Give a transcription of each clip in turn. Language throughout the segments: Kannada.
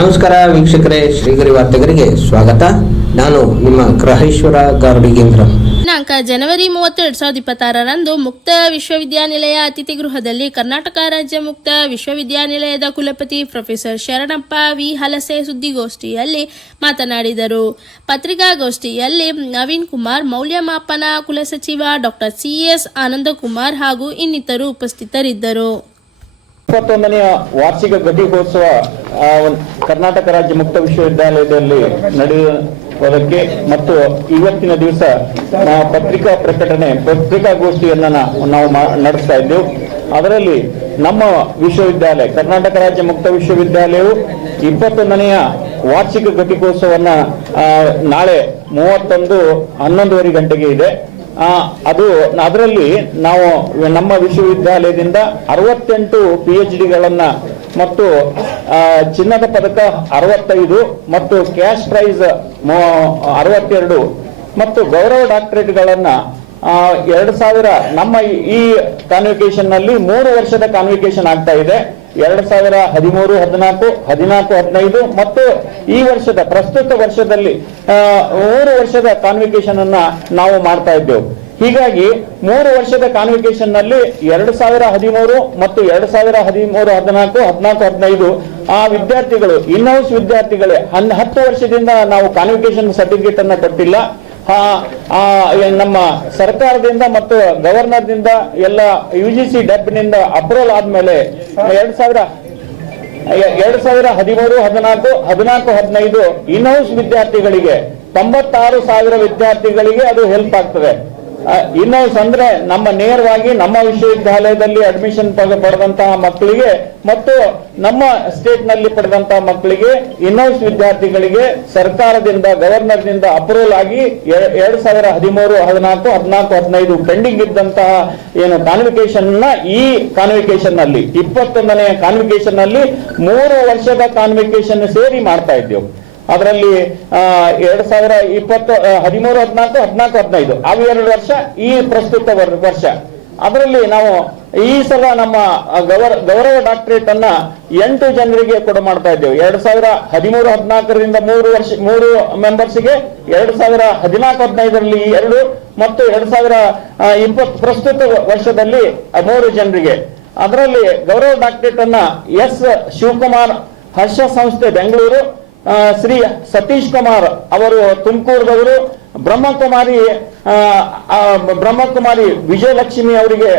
ನಮಸ್ಕಾರ ವೀಕ್ಷಕರೇ, ಶ್ರೀಗರಿ ವಾರ್ತೆಗರಿಗೆ ಸ್ವಾಗತ. ನಾನು ನಿಮ್ಮ ಗ್ರಹೇಶ್ವರ ಗಾರ್ಡಿಗೇಂದ್ರ. ದಿನಾಂಕ ಜನವರಿ 30, 2026ರಂದು ಮುಕ್ತ ವಿಶ್ವವಿದ್ಯಾನಿಲಯ ಅತಿಥಿ ಗೃಹದಲ್ಲಿ ಕರ್ನಾಟಕ ರಾಜ್ಯ ಮುಕ್ತ ವಿಶ್ವವಿದ್ಯಾನಿಲಯದ ಕುಲಪತಿ ಪ್ರೊಫೆಸರ್ ಶರಣಪ್ಪ ವಿ ಹಲಸೆ ಸುದ್ದಿಗೋಷ್ಠಿಯಲ್ಲಿ ಮಾತನಾಡಿದರು. ಪತ್ರಿಕಾಗೋಷ್ಠಿಯಲ್ಲಿ ನವೀನ್ ಕುಮಾರ್, ಮೌಲ್ಯಮಾಪನ ಕುಲಸಚಿವ ಡಾಕ್ಟರ್ CS ಆನಂದಕುಮಾರ್ ಹಾಗೂ ಇನ್ನಿತರು ಉಪಸ್ಥಿತರಿದ್ದರು. 21ನೇ ವಾರ್ಷಿಕ ಘಟಿಕೋತ್ಸವ ಕರ್ನಾಟಕ ರಾಜ್ಯ ಮುಕ್ತ ವಿಶ್ವವಿದ್ಯಾಲಯದಲ್ಲಿ ನಡೆಯುವುದಕ್ಕೆ ಮತ್ತು ಇವತ್ತಿನ ದಿವಸ ಪತ್ರಿಕಾ ಪ್ರಕಟಣೆ ಪತ್ರಿಕಾಗೋಷ್ಠಿಯನ್ನು ನಾವು ನಡೆಸ್ತಾ ಇದ್ದೇವೆ. ಅದರಲ್ಲಿ ನಮ್ಮ ವಿಶ್ವವಿದ್ಯಾಲಯ ಕರ್ನಾಟಕ ರಾಜ್ಯ ಮುಕ್ತ ವಿಶ್ವವಿದ್ಯಾಲಯವು 21ನೇ ವಾರ್ಷಿಕ ಘಟಿಕೋತ್ಸವವನ್ನು ನಾಳೆ 31-11 ಗಂಟೆಗೆ ಇದೆ. ಅದರಲ್ಲಿ ನಾವು ನಮ್ಮ ವಿಶ್ವವಿದ್ಯಾಲಯದಿಂದ 68 PhDಗಳನ್ನ ಮತ್ತು ಚಿನ್ನದ ಪದಕ 65 ಮತ್ತು ಕ್ಯಾಶ್ ಪ್ರೈಸ್ 62 ಮತ್ತು ಗೌರವ ಡಾಕ್ಟರೇಟ್ಗಳನ್ನ 2000 ನಮ್ಮ ಈ ಕಾನ್ವಿಕೇಶನ್ ನಲ್ಲಿ 3 ವರ್ಷದ ಕಾನ್ವಿಕೇಶನ್ ಆಗ್ತಾ ಇದೆ. 2013, 14, 14, 15 ಮತ್ತು ಈ ವರ್ಷದ ಪ್ರಸ್ತುತ ವರ್ಷದಲ್ಲಿ 3 ವರ್ಷದ ಕಾನ್ವಿಕೇಶನ್ ಅನ್ನ ನಾವು ಮಾಡ್ತಾ ಇದ್ದೇವೆ. ಹೀಗಾಗಿ 3 ವರ್ಷದ ಕಾನ್ವಿಕೇಶನ್ ನಲ್ಲಿ 2013 ಮತ್ತು 2013, 14, 14, 15 ಆ ವಿದ್ಯಾರ್ಥಿಗಳು ಇನ್ಹೌಸ್ ವಿದ್ಯಾರ್ಥಿಗಳೇ 10 ವರ್ಷದಿಂದ ನಾವು ಕಾನ್ವಿಕೇಶನ್ ಸರ್ಟಿಫಿಕೇಟ್ ಅನ್ನ ಕೊಟ್ಟಿಲ್ಲ. ನಮ್ಮ ಸರ್ಕಾರದಿಂದ ಮತ್ತು ಗವರ್ನರ್ದಿಂದ ಎಲ್ಲ UGC ಡಬ್ನಿಂದ ಅಪ್ರೂವಲ್ ಆದ್ಮೇಲೆ 2013, 14, 14, 15 ಇನ್ಹೌಸ್ ವಿದ್ಯಾರ್ಥಿಗಳಿಗೆ 96,000 ವಿದ್ಯಾರ್ಥಿಗಳಿಗೆ ಅದು ಹೆಲ್ಪ್ ಆಗ್ತದೆ. ಇನ್ಹೌಸ್ ಅಂದ್ರೆ ನಮ್ಮ ನೇರವಾಗಿ ನಮ್ಮ ವಿಶ್ವವಿದ್ಯಾಲಯದಲ್ಲಿ ಅಡ್ಮಿಷನ್ ಪಡೆದಂತಹ ಮಕ್ಕಳಿಗೆ ಮತ್ತು ನಮ್ಮ ಸ್ಟೇಟ್ ನಲ್ಲಿ ಪಡೆದಂತಹ ಮಕ್ಕಳಿಗೆ ಇನ್ಹೌಸ್ ವಿದ್ಯಾರ್ಥಿಗಳಿಗೆ ಸರ್ಕಾರದಿಂದ ಗವರ್ನರ್ನಿಂದ ಅಪ್ರೂವಲ್ ಆಗಿ 2013, 14, 14, 15 ಪೆಂಡಿಂಗ್ ಇದ್ದಂತಹ ಏನು ಕಾನ್ವಿಕೇಶನ್ ಈ ಕಾನ್ವಿಕೇಶನ್ ನಲ್ಲಿ 21ನೇ ಕಾನ್ವಿಕೇಶನ್ ನಲ್ಲಿ 3 ವರ್ಷದ ಕಾನ್ವಿಕೇಶನ್ ಸೇರಿ ಮಾಡ್ತಾ ಇದ್ದೇವೆ. ಅದರಲ್ಲಿ 2020, 13, 14, 14, 15 ಅವು 2 ವರ್ಷ, ಈ ಪ್ರಸ್ತುತ ವರ್ಷ. ಅದರಲ್ಲಿ ನಾವು ಈ ಸಲ ನಮ್ಮ ಗೌರವ ಡಾಕ್ಟರೇಟ್ ಅನ್ನ 8 ಜನರಿಗೆ ಮಾಡ್ತಾ ಇದ್ದೇವೆ. 2013, 14ರಿಂದ 3 ಮೆಂಬರ್ಸ್ಗೆ, 2014, 15ರಲ್ಲಿ 2 ಮತ್ತು 2020 ಪ್ರಸ್ತುತ ವರ್ಷದಲ್ಲಿ 3 ಜನರಿಗೆ. ಅದರಲ್ಲಿ ಗೌರವ ಡಾಕ್ಟರೇಟ್ ಅನ್ನ S. ಶಿವಕುಮಾರ್, ಹರ್ಷ ಸಂಸ್ಥೆ ಬೆಂಗಳೂರು, ಶ್ರೀ ಸತೀಶ್ ಕುಮಾರ್ ಅವರು ತುಮಕೂರದವರು, ಬ್ರಹ್ಮಕುಮಾರಿ ವಿಜಯಲಕ್ಷ್ಮಿ ಅವರಿಗೆ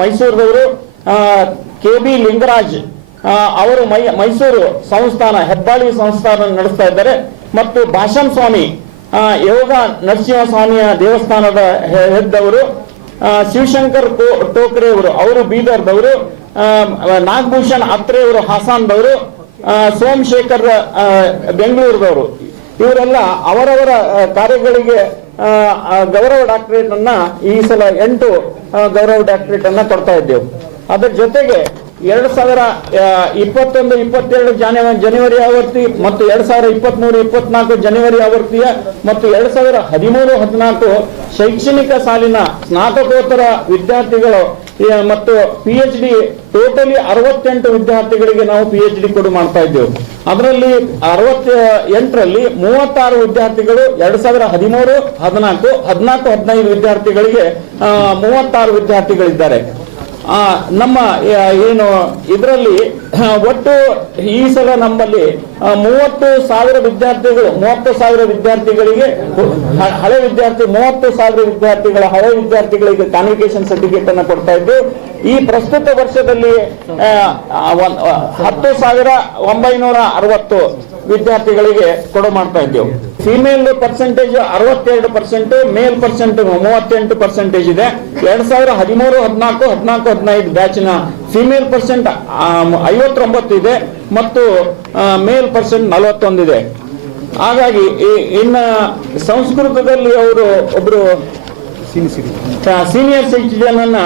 ಮೈಸೂರದವರು, KB ಲಿಂಗರಾಜ್ ಅವರು ಮೈಸೂರು ಸಂಸ್ಥಾನ ಹೆಬ್ಬಾಳಿ ಸಂಸ್ಥಾನ ನಡೆಸ್ತಾ ಇದ್ದಾರೆ, ಮತ್ತು ಭಾಷಂ ಸ್ವಾಮಿ ಯೋಗ ನರಸಿಂಹಸ್ವಾಮಿಯ ದೇವಸ್ಥಾನದ ಹೆದ್ದವರು, ಶಿವಶಂಕರ್ ಟೋಕ್ರೆ ಅವರು ಬೀದರ್ದವರು, ನಾಗಭೂಷಣ್ ಅತ್ರೆ ಅವರು ಹಾಸನದವರು, ಸೋಮಶೇಖರ್ ಬೆಂಗಳೂರದವರು. ಇವರೆಲ್ಲ ಅವರವರ ಕಾರ್ಯಗಳಿಗೆ ಗೌರವ ಡಾಕ್ಟರೇಟ್ ಅನ್ನ ಈ ಸಲ 8 ಗೌರವ ಡಾಕ್ಟರೇಟ್ ಅನ್ನ ಕೊಡ್ತಾ ಇದ್ದೇವೆ. ಅದರ ಜೊತೆಗೆ 2021, 22 ಜನವರಿ ಆವರ್ತಿ ಮತ್ತು 2023, 24 ಜನವರಿ ಆವರ್ತಿಯ ಮತ್ತು 2013, 14 ಶೈಕ್ಷಣಿಕ ಸಾಲಿನ ಸ್ನಾತಕೋತ್ತರ ವಿದ್ಯಾರ್ಥಿಗಳು ಮತ್ತು PhD ಟೋಟಲಿ 68 ವಿದ್ಯಾರ್ಥಿಗಳಿಗೆ ನಾವು PhD ಮಾಡ್ತಾ ಇದ್ದೇವೆ. ಅದರಲ್ಲಿ 68ರಲ್ಲಿ 36 ವಿದ್ಯಾರ್ಥಿಗಳು 2013, 14, 14, 15 ವಿದ್ಯಾರ್ಥಿಗಳಿಗೆ 36 ವಿದ್ಯಾರ್ಥಿಗಳಿದ್ದಾರೆ. ನಮ್ಮ ಏನು ಇದರಲ್ಲಿ ಒಟ್ಟು ಈ ಸಲ ನಮ್ಮಲ್ಲಿ 30,000 ವಿದ್ಯಾರ್ಥಿಗಳು 30,000 ವಿದ್ಯಾರ್ಥಿಗಳಿಗೆ ಹಳೆ ವಿದ್ಯಾರ್ಥಿ 30,000 ವಿದ್ಯಾರ್ಥಿಗಳ ಹಳೆ ವಿದ್ಯಾರ್ಥಿಗಳಿಗೆ ಕಾನ್ವಿಕೇಶನ್ ಸರ್ಟಿಫಿಕೇಟ್ ಅನ್ನು ಕೊಡ್ತಾ ಇದ್ದು, ಈ ಪ್ರಸ್ತುತ ವರ್ಷದಲ್ಲಿ 10,960 ವಿದ್ಯಾರ್ಥಿಗಳಿಗೆ ಮಾಡ್ತಾ ಇದ್ದೇವೆ. ಫಿಮೇಲ್ ಪರ್ಸೆಂಟೇಜ್ 62%, ಮೇಲ್ ಪರ್ಸೆಂಟ್ 38% ಇದೆ. 2013, 14, 14, 15 ಬ್ಯಾಚಿನ ಫಿಮೇಲ್ ಪರ್ಸೆಂಟ್ 59 ಇದೆ ಮತ್ತು ಮೇಲ್ ಪರ್ಸೆಂಟ್ 41 ಇದೆ. ಹಾಗಾಗಿ ಇನ್ನ ಸಂಸ್ಕೃತದಲ್ಲಿ ಅವರು ಒಬ್ರು ಸೀನಿಯರ್ ಸಿಟಿಜನ್ ಅನ್ನ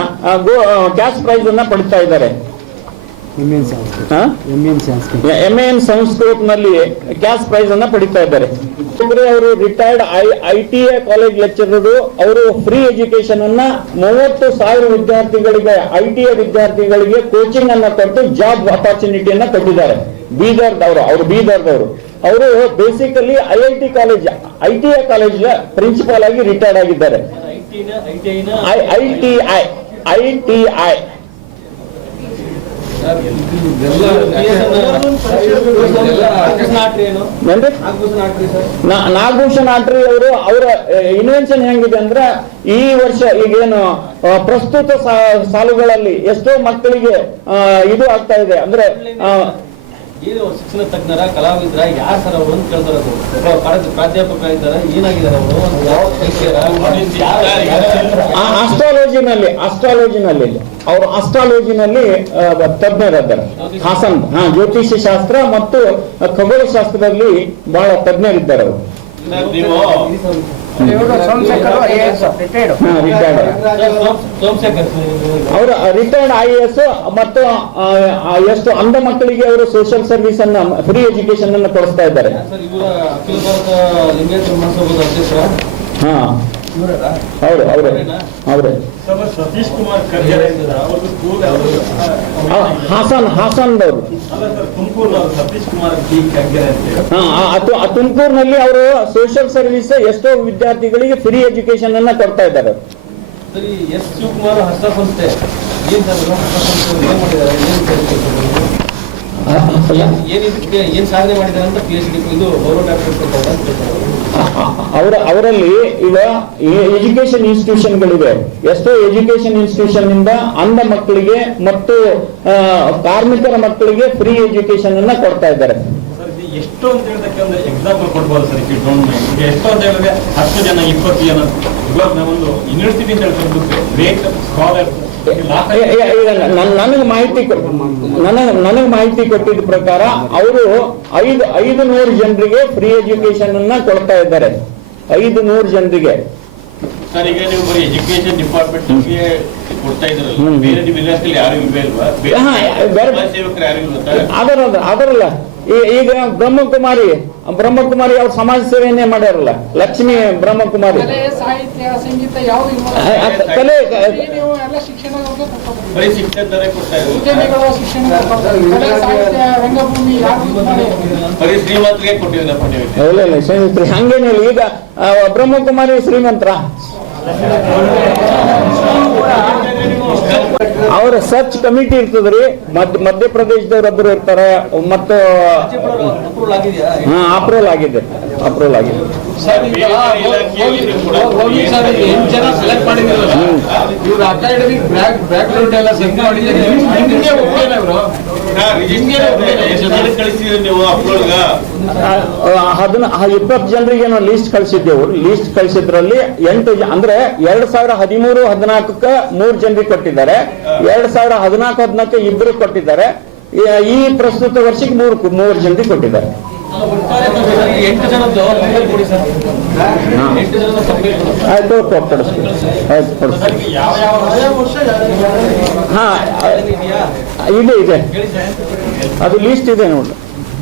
ಕ್ಯಾಶ್ ಪ್ರೈಸ್ ಅನ್ನ ಪಡಿತಾ ಇದ್ದಾರೆ. MAN ಸಂಸ್ಕೃತ್ ನಲ್ಲಿ ಕ್ಯಾಶ್ ಪ್ರೈಸ್ ಅನ್ನ ಪಡಿತಾ ಇದ್ದಾರೆ. ಅವರು ರಿಟೈರ್ಡ್ ITA ಕಾಲೇಜ್ ಲೆಕ್ಚರರ್. ಅವರು ಫ್ರೀ ಎಜುಕೇಶನ್ ಅನ್ನ 30,000 ವಿದ್ಯಾರ್ಥಿಗಳಿಗೆ ITA ವಿದ್ಯಾರ್ಥಿಗಳಿಗೆ ಕೋಚಿಂಗ್ ಅನ್ನ ಕೊಟ್ಟು ಜಾಬ್ ಅಪಾರ್ಚುನಿಟಿಯನ್ನ ಕೊಟ್ಟಿದ್ದಾರೆ. ಬೀದರ್ದವರು, ಅವರು ಬೀದರ್ದವರು. ಅವರು basically IIT college, ITI college principal ಆಗಿ ರಿಟೈರ್ಡ್ ಆಗಿದ್ದಾರೆ. ITI ನಾಗಭೂಷಣ್ ಆಟ್ರಿ ಅವರು, ಅವರ ಇನ್ವೆನ್ಷನ್ ಹೆಂಗಿದೆ ಅಂದ್ರೆ, ಈ ವರ್ಷ ಈಗೇನು ಪ್ರಸ್ತುತ ಸಾಲುಗಳಲ್ಲಿ ಎಷ್ಟೋ ಮಕ್ಕಳಿಗೆ ಇದು ಆಗ್ತಾ ಇದೆ ಅಂದ್ರೆ, ಏನು ಶಿಕ್ಷಣ ತಜ್ಞರ, ಕಲಾವಿದರ, ಯಾರ ಸರ್ ಅವರು ಅಂತ ಕೇಳ್ತಾರೆ. ಪ್ರಾಧ್ಯಾಪಕರಿದ್ದಾರೆ, ಏನಾಗಿದ್ದಾರೆ ಅವರು? ಅಸ್ಟ್ರಾಲಜಿನಲ್ಲಿ ಅವರು ಅಸ್ಟ್ರಾಲಜಿನಲ್ಲಿ ತಜ್ಞರಿದ್ದಾರೆ. ಹಾಸನ್ ಜ್ಯೋತಿಷ್ಯ ಶಾಸ್ತ್ರ ಮತ್ತು ಖಗೋಳ ಶಾಸ್ತ್ರದಲ್ಲಿ ಬಹಳ ತಜ್ಞರಿದ್ದಾರೆ ಅವರು. ಅವರು ರಿಟೈರ್ಡ್ IAS ಮತ್ತು ಎಷ್ಟು ಅಂಧ ಮಕ್ಕಳಿಗೆ ಅವರು ಸೋಷಿಯಲ್ ಸರ್ವಿಸ್ ಅನ್ನ, ಫ್ರೀ ಎಜುಕೇಶನ್ ಅನ್ನು ಕೊಡಿಸ್ತಾ ಇದ್ದಾರೆ. ಹಾ ಅವರೇ ಸತೀಶ್ ಕುಮಾರ್ ಹಾಸನ್ದವರು. ತುಮಕೂರಿನಲ್ಲಿ ಅವರು ಸೋಷಿಯಲ್ ಸರ್ವಿಸ್ ಎಷ್ಟೋ ವಿದ್ಯಾರ್ಥಿಗಳಿಗೆ ಫ್ರೀ ಎಜುಕೇಶನ್ ಅನ್ನ ಕೊಡ್ತಾ ಇದ್ದಾರೆ. ಸರಿ, ಎಸ್ ಶಿವಕುಮಾರ್ ಹರ್ಷ ಸಂಸ್ಥೆ ಏನ್ ಸಾಧನೆ ಮಾಡಿದ್ದಾರೆ ಅಂತ PhD ಇದು ಗೌರವ ಡಾಕ್ಟರ್ ಅವರಲ್ಲಿ ಈಗ ಎಜುಕೇಶನ್ ಇನ್ಸ್ಟಿಟ್ಯೂಷನ್ಗಳಿವೆ. ಎಷ್ಟೋ ಎಜುಕೇಶನ್ ಇನ್ಸ್ಟಿಟ್ಯೂಷನ್ ಇಂದ ಅಂಧ ಮಕ್ಕಳಿಗೆ ಮತ್ತು ಕಾರ್ಮಿಕರ ಮಕ್ಕಳಿಗೆ ಫ್ರೀ ಎಜುಕೇಶನ್ ಅನ್ನ ಕೊಡ್ತಾ ಇದ್ದಾರೆ. ಎಷ್ಟು ಅಂತ ಹೇಳಿದಕ್ಕೆ ಒಂದು ಎಕ್ಸಾಂಪಲ್ ಕೊಡ್ಬೋದು ಸರ್? ಎಷ್ಟು ಅಂತ ಹೇಳಿದ್ರೆ 10 ಜನ 20 ಜನ ಇವಾಗ ನಾವೊಂದು ಯೂನಿವರ್ಸಿಟಿ ಅಂತ ಹೇಳ್ಕೊಂಡು ಗ್ರೇಟ್ ಸ್ಕಾಲರ್. ನನಗೆ ಮಾಹಿತಿ ಕೊಟ್ಟಿದ್ದ ಪ್ರಕಾರ ಅವರು 500 ಜನರಿಗೆ ಫ್ರೀ ಎಜುಕೇಶನ್ ಅನ್ನ ಕೊಡ್ತಾ ಇದ್ದಾರೆ. 500 ಜನರಿಗೆ. ಸರ್, ಈಗ ನೀವು ಬರೀ ಎಜುಕೇಶನ್ ಡಿಪಾರ್ಟ್ಮೆಂಟ್ ಕೊಡ್ತಾ ಇದ್ರಲ್ಲ, ಬೇರೆ ವಿದ್ಯಾರ್ಥಿಗಳು ಯಾರು ಇಲ್ವೇ ಇಲ್ವಾ? ಸೇವಕರು ಯಾರು ಇಲ್ವಾ? ಅದರಲ್ಲ, ಈಗ ಬ್ರಹ್ಮಕುಮಾರಿ ಅವ್ರ ಸಮಾಜ ಸೇವೆಯನ್ನೇ ಮಾಡ್ಯಾರಲ್ಲ, ಲಕ್ಷ್ಮಿ ಬ್ರಹ್ಮಕುಮಾರಿ. ಕಲೆ ಬರೀ ಶಿಕ್ಷಕರೇ ಕೊಡ್ತಾ ಇದ್ರು, ಬರೀ ಶ್ರೀಮಂತರಿಗೆ ಕೊಟ್ಟಿದ್ದಾರೆ. ಇಲ್ಲ ಶ್ರೀಮಂತರಿ ಹಂಗೇನಿಲ್ಲ. ಈಗ ಬ್ರಹ್ಮಕುಮಾರಿ ಶ್ರೀಮಂತರ. ಅವರ ಸರ್ಚ್ ಕಮಿಟಿ ಇರ್ತದ್ರಿ, ಮಧ್ಯಪ್ರದೇಶದವ್ರೊಬ್ಬರು ಇರ್ತಾರೆ, ಮತ್ತು ಅಪ್ರೂವಲ್ ಆಗಿದೆ. ಅದನ್ನ 20 ಜನರಿಗೆ ನಾವು ಲಿಸ್ಟ್ ಕಳಿಸಿದ್ದೆವು. ಲಿಸ್ಟ್ ಕಳಿಸಿದ್ರಲ್ಲಿ 8 ಅಂದ್ರೆ 2013-14 3 ಜನರಿಗೆ ಕೊಟ್ಟಿದ್ದಾರೆ, 2014-15 2 ಕೊಟ್ಟಿದ್ದಾರೆ, ಈ ಪ್ರಸ್ತುತ ವರ್ಷಕ್ಕೆ 3 ಜನರಿಗೆ ಕೊಟ್ಟಿದ್ದಾರೆ. 8 ಜನದ್ದು ಆಯ್ತು, ಇದೆ ಅದು ಲಿಸ್ಟ್ ಇದೆ ನೋಡಿ.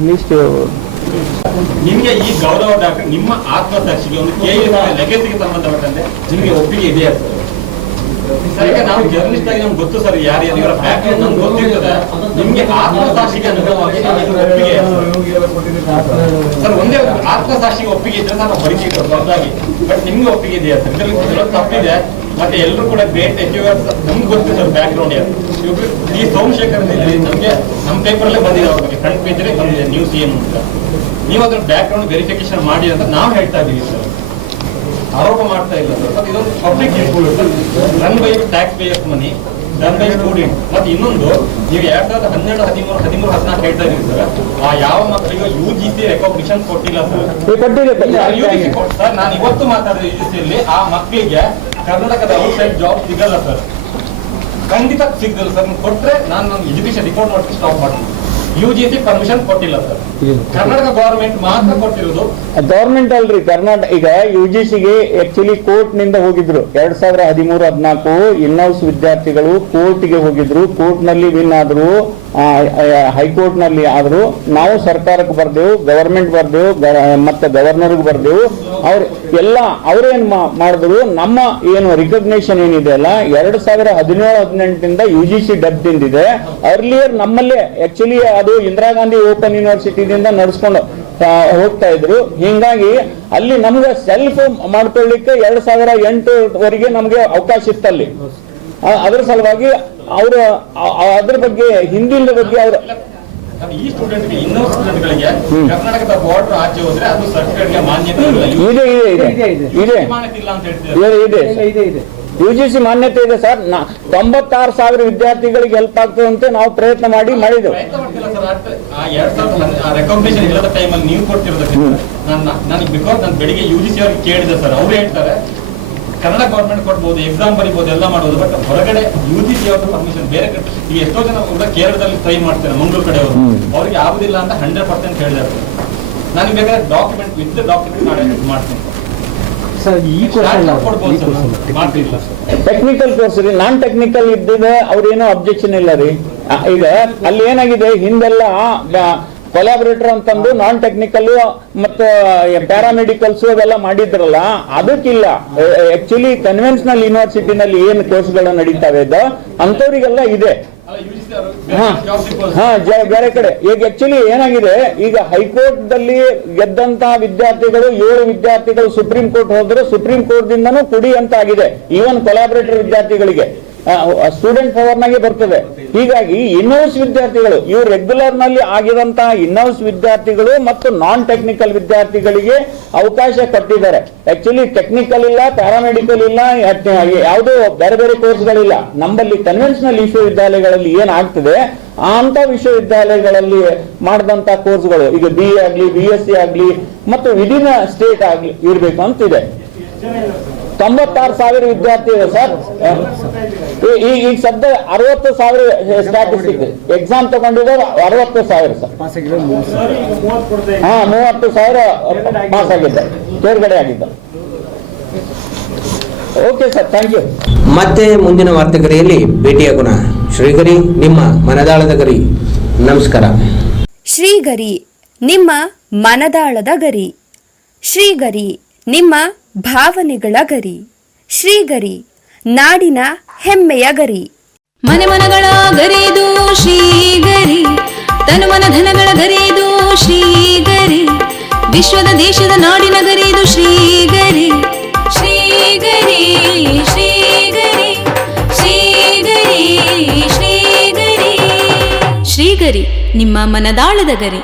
ಲಿಸ್ಟ್ ನಿಮಗೆ ಈ ಗೌರವ ಡಾಕ್ಟರ್ ನಿಮ್ಮ ಆತ್ಮಸಾಕ್ಷಿಗೆ ಒಂದು ಲೆಗಸಿಗೆ ಸಂಬಂಧಪಟ್ಟಂತೆ ನಿಮಗೆ ಒಪ್ಪಿಗೆ ಇದೆಯಾ ಸರ್? ಈಗ ನಾವು ಜರ್ನಲಿಸ್ಟ್ ಆಗಿ ನಮ್ಗೆ ಗೊತ್ತು ಸರ್, ಯಾರು ಇವರ ಬ್ಯಾಕ್ಗ್ರೌಂಡ್ ನಮ್ಗೆ ಗೊತ್ತಿರ್ತದೆ. ನಿಮ್ಗೆ ಆತ್ಮಸಾಕ್ಷಿಗೆ ಅನುಗುಣವಾಗಿ ಒಪ್ಪಿಗೆ ಸರ್? ಒಂದೇ ಆತ್ಮಸಾಕ್ಷಿಗೆ ಒಪ್ಪಿಗೆ ಇದ್ರೆ ನಾವು ಬರೀತೀವಿ ಹೊರದಾಗಿ, ಬಟ್ ನಿಮ್ಗೆ ಒಪ್ಪಿಗೆ ಇದೆಯಾ ಸರ್? ಇದರಲ್ಲಿ ತಪ್ಪಿದೆ. ಮತ್ತೆ ಎಲ್ಲರೂ ಕೂಡ ಗ್ರೇಟ್ ಅಚೀವರ್ಸ್ ನಮ್ಗೆ ಗೊತ್ತು ಸರ್ ಬ್ಯಾಕ್ಗ್ರೌಂಡ್ ಯಾರು. ಈ ಸೋಮಶೇಖರ್ ನಮ್ಗೆ ನಮ್ಮ ಪೇಪರಲ್ಲೇ ಬಂದಿದೆ, ಅವ್ರಿಗೆ ಫ್ರಂಟ್ ಪೇಜಲ್ಲೇ ಬಂದಿದೆ ನ್ಯೂಸ್ ಏನು ಅಂತ. ನೀವು ಅದ್ರ ಬ್ಯಾಕ್ಗ್ರೌಂಡ್ ವೆರಿಫಿಕೇಶನ್ ಮಾಡಿ ಅಂತ ನಾವು ಹೇಳ್ತಾ ಇದ್ದೀವಿ ಸರ್, ಆರೋಪ ಮಾಡ್ತಾ ಇಲ್ಲ ಸರ್. ಇದೊಂದು public run by tax payers money, run by student. ಮತ್ತೆ ಇನ್ನೊಂದು, ನೀವು 2012, 13, 14 ಹೇಳ್ತಾ ಇದೀವಿ ಸರ್, ಆ ಯಾವ ಮಕ್ಕಳಿಗೂ UGC ರೆಕಾಗ್ನಿಷನ್ ಕೊಟ್ಟಿಲ್ಲ ಸರ್. ಸರ್, ನಾನು ಇವತ್ತು ಮಾತಾಡಿದೆ UGCಯಲ್ಲಿ ಆ ಮಕ್ಕಳಿಗೆ ಕರ್ನಾಟಕದ ಔಟ್ಸೈಡ್ ಜಾಬ್ ಸಿಗಲ್ಲ ಸರ್, ಖಂಡಿತ ಸಿಗಲ್ಲ ಸರ್. ಕೊಟ್ರೆ ನಾನು ಎಜುಕೇಶನ್ ರಿಪೋರ್ಟ್ ಮಾಡಿ ಸ್ಟಾಪ್ ಮಾಡ್ತೀನಿ. UGC ಪರ್ಮಿಷನ್ ಕೊಟ್ಟಿಲ್ಲ ಸರ್, ಕರ್ನಾಟಕ ಗವರ್ಮೆಂಟ್ ಮಾತ್ರ ಕೊಟ್ಟಿರೋದು. ಗವರ್ಮೆಂಟ್ ಅಲ್ರಿ, ಕರ್ನಾಟಕ. ಈಗ UGCಗೆ ಆಕ್ಚುಲಿ ಕೋರ್ಟ್ ನಿಂದ ಹೋಗಿದ್ರು. 2013-14 ಇನ್ನೌಸ್ ವಿದ್ಯಾರ್ಥಿಗಳು ಕೋರ್ಟ್ಗೆ ಹೋಗಿದ್ರು, ಕೋರ್ಟ್ ನಲ್ಲಿ ವಿನ್ ಆದ್ರು. ಹೈಕೋರ್ಟ್ನಲ್ಲಿ ಆದರೂ ನಾವು ಸರ್ಕಾರಕ್ಕೆ ಬರ್ದೆವು, ಗವರ್ಮೆಂಟ್ ಬರ್ದೆವು, ಮತ್ತೆ ಗವರ್ನರ್ಗೆ ಬರ್ದೆವು. ಅವ್ರೇನು ಮಾಡಿದ್ರು, ನಮ್ಮ ಏನು ರಿಕಗ್ನೇಷನ್ ಏನಿದೆ ಅಲ್ಲ 2017-18 UGC ಡಬ್ದಿಂದಿದೆ. ಅರ್ಲಿಯರ್ ನಮ್ಮಲ್ಲೇ ಆಕ್ಚುಲಿ ಅದು ಇಂದಿರಾ ಗಾಂಧಿ ಓಪನ್ ಯೂನಿವರ್ಸಿಟಿದಿಂದ ನಡೆಸ್ಕೊಂಡು ಹೋಗ್ತಾ ಇದ್ರು. ಹಿಂಗಾಗಿ ಅಲ್ಲಿ ನಮ್ಗೆ ಸೆಲ್ಫ್ ಮಾಡ್ಕೊಳ್ಳಿಕ್ಕೆ 2008ವರೆಗೆ ನಮ್ಗೆ ಅವಕಾಶ ಇತ್ತಲ್ಲಿ. ಅದ್ರ ಸಲುವಾಗಿ ಅವರು ಅದ್ರ ಬಗ್ಗೆ ಹಿಂದಿನ ಬಗ್ಗೆ ಅವರು ಈ ಸ್ಟೂಡೆಂಟ್ಗೆ ಇನ್ನೂ ಸ್ಟೂಡೆಂಟ್ಗಳಿಗೆ ಕರ್ನಾಟಕದ ಬಾರ್ಡರ್ ಆಚೆ ಹೋದ್ರೆ ಅದು ಸರ್ಟಿಫಿಕೇಟ್ಗೆ ಮಾನ್ಯತೆ ಇದೆ. UGC ಮಾನ್ಯತೆ ಇದೆ ಸರ್. 96,000 ವಿದ್ಯಾರ್ಥಿಗಳಿಗೆ ಹೆಲ್ಪ್ ಆಗ್ತದೆ ಅಂತ ನಾವು ಪ್ರಯತ್ನ ಮಾಡಿದೆವು. ರೆಕಗ್ನಿಷನ್ ಇಲ್ಲದ ಟೈಮಲ್ಲಿ ನೀವು ಕೊಡ್ತಿರೋದಕ್ಕೆ ನನಗೆ ಬಿಕಾಸ್ ನಾನು ಬೆಳಿಗ್ಗೆ UGC ಅವ್ರಿಗೆ ಕೇಳಿದೆ ಸರ್. ಅವ್ರು ಹೇಳ್ತಾರೆ ಕನ್ನಡ ಗೌರ್ಮೆಂಟ್ ಕೊಡ್ಬೋದು, ಎಕ್ಸಾಮ್ ಬರೀಬಹುದು, ಎಲ್ಲ ಮಾಡ್ಬೋದು, ಬಟ್ ಹೊರಗಡೆ UGC ಅವ್ರ ಪರ್ಮಿಷನ್ ಬೇರೆ ಈ ಎಷ್ಟೋ ಜನ ಕೂಡ ಕೇರಳದಲ್ಲಿ ಟ್ರೈ ಮಾಡ್ತಾರೆ, ಮಂಗಳೂರು ಕಡೆ ಅವರು, ಅವ್ರಿಗೆ ಆಗುದಿಲ್ಲ ಅಂತ 100% ಹೇಳಿದ್ದಾರೆ. ನನಗೆ ಬೇಕಾದ್ರೆ ಡಾಕ್ಯುಮೆಂಟ್ ವಿತ್ ಡಾಕ್ಯುಮೆಂಟ್ ಮಾಡ್ತೀನಿ ಸರ್. ಟೆಕ್ನಿಕಲ್ ಕೋರ್ಸ್ ರೀ, ನಾನ್ ಟೆಕ್ನಿಕಲ್ ಇದ್ದಿದೆ ಅವ್ರೇನೋ ಅಬ್ಜೆಕ್ಷನ್ ಇಲ್ಲ ರೀ. ಈಗ ಅಲ್ಲಿ ಏನಾಗಿದೆ, ಹಿಂದೆಲ್ಲ ಕೊಲಾಬರೇಟರ್ ಅಂತಂದು ನಾನ್ ಟೆಕ್ನಿಕಲ್ ಮತ್ತು ಪ್ಯಾರಾಮೆಡಿಕಲ್ಸ್ ಅವೆಲ್ಲ ಮಾಡಿದ್ರಲ್ಲ, ಅದಕ್ಕಿಲ್ಲ. ಆಕ್ಚುಲಿ ಕನ್ವೆನ್ಷನಲ್ ಯೂನಿವರ್ಸಿಟಿನಲ್ಲಿ ಏನು ಕೋರ್ಸ್ಗಳು ನಡೀತಾವೆ ಅಂತವ್ರಿಗೆಲ್ಲ ಇದೆ. ಬೇರೆ ಕಡೆ ಈಗ ಆಕ್ಚುಲಿ ಏನಾಗಿದೆ, ಈಗ ಹೈಕೋರ್ಟ್ ದಲ್ಲಿ ಗೆದ್ದಂತಹ ವಿದ್ಯಾರ್ಥಿಗಳು 7 ವಿದ್ಯಾರ್ಥಿಗಳು ಸುಪ್ರೀಂ ಕೋರ್ಟ್ ಹೋದ್ರೆ ಸುಪ್ರೀಂ ಕೋರ್ಟ್ ದಿಂದನೂ ಕುಡಿ ಅಂತ ಆಗಿದೆ. ಈವನ್ ಕೊಲಾಬರೇಟರ್ ವಿದ್ಯಾರ್ಥಿಗಳಿಗೆ ಸ್ಟೂಡೆಂಟ್ ಪವರ್ನಾಗೆ ಬರ್ತದೆ. ಹೀಗಾಗಿ ಇನ್ಹೌಸ್ ವಿದ್ಯಾರ್ಥಿಗಳು, ಇವು ರೆಗ್ಯುಲರ್ ನಲ್ಲಿ ಆಗಿದಂತಹ ಇನ್ಹೌಸ್ ವಿದ್ಯಾರ್ಥಿಗಳು ಮತ್ತು ನಾನ್ ಟೆಕ್ನಿಕಲ್ ವಿದ್ಯಾರ್ಥಿಗಳಿಗೆ ಅವಕಾಶ ಕೊಟ್ಟಿದ್ದಾರೆ. ಆಕ್ಚುಲಿ ಟೆಕ್ನಿಕಲ್ ಇಲ್ಲ, ಪ್ಯಾರಾಮೆಡಿಕಲ್ ಇಲ್ಲ, ಯಾವುದೋ ಬೇರೆ ಬೇರೆ ಕೋರ್ಸ್ಗಳಿಲ್ಲ. ನಮ್ಮಲ್ಲಿ ಕನ್ವೆನ್ಷನಲ್ ವಿಶ್ವವಿದ್ಯಾಲಯಗಳಲ್ಲಿ ಏನಾಗ್ತದೆ ಅಂತ ವಿಶ್ವವಿದ್ಯಾಲಯಗಳಲ್ಲಿ ಮಾಡಿದಂತ ಕೋರ್ಸ್ಗಳು ಈಗ BA ಆಗ್ಲಿ, BSc ಆಗ್ಲಿ ಮತ್ತು ವಿದಿನ್ ಸ್ಟೇಟ್ ಆಗ್ಲಿ ಇರ್ಬೇಕು ಅಂತಿದೆ. 96,000 ವಿದ್ಯಾರ್ಥಿ ಇದೆ ಸರ್. ಈಗ ಸದ್ಯ 60,000 ಸ್ಟ್ಯಾಟಿಸ್ಟಿಕ್ ಎಕ್ಸಾಮ್ ತಗೊಂಡಿದ್ದಾರೆ. 60,000 ಸರ್. 30,000 ಪಾಸ್ ಆಗಿದ್ದಾರೆ, ತೇರ್ಗಡೆ ಆಗಿದ್ದಾರೆ. Okay sir, thank you. ಮತ್ತೆ ಮುಂದಿನ ವಾರ್ತೆಗರಿಯಲ್ಲಿ ಭೇಟಿಯಾಗೋಣ. ಶ್ರೀಗರಿ, ನಿಮ್ಮ ಮನದಾಳದ ಗರಿ. ನಮಸ್ಕಾರ. ಶ್ರೀಗರಿ, ನಿಮ್ಮ ಮನದಾಳದ ಗರಿ. ಶ್ರೀಗರಿ, ನಿಮ್ಮ ಭಾವನೆಗಳ ಗರಿ. ಶ್ರೀಗರಿ, ನಾಡಿನ ಹೆಮ್ಮೆಯ ಗರಿ. ಮನೆ ಮನಗಳ ಗರಿದು ಶ್ರೀಗರಿ, ತನು ಮನ ಧನಗಳ ಗರಿದು ಶ್ರೀಗರಿ, ವಿಶ್ವದ ದೇಶದ ನಾಡಿನ ಗರಿದು ಶ್ರೀಗರಿ. ಶ್ರೀಗರಿ ಶ್ರೀಗರಿ ಶ್ರೀಗರಿ ಶ್ರೀಗರಿ ಶ್ರೀಗರಿ, ನಿಮ್ಮ ಮನದಾಳದ ಗರಿ.